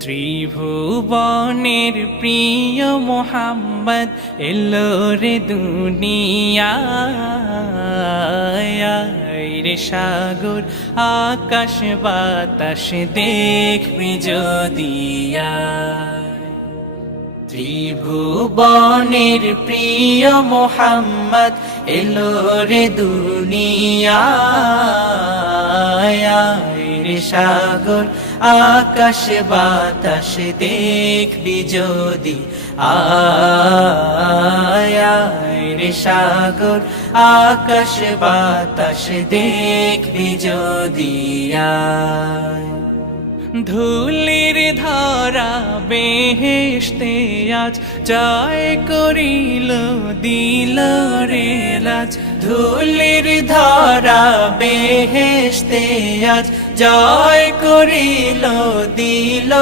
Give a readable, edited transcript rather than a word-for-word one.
ত্রিভুবনের প্রিয় মোহাম্মদ এলো রে দুনিয়ায় রে সাগর আকাশ বাতাস দেখবি যদি ত্রিভুবনের প্রিয় মোহাম্মদ এলো রে দুনিয়ায় রে সাগর আকাশ বাতাস দেখবি যদি রে সাগর আকাশ বাতাস দেখবি যদি ধুলির ধরা বেহেশতে আজ জয় করিল দিল রে লাজ ধুলির ধরা বেহেশতে আজ জয় করিল দিল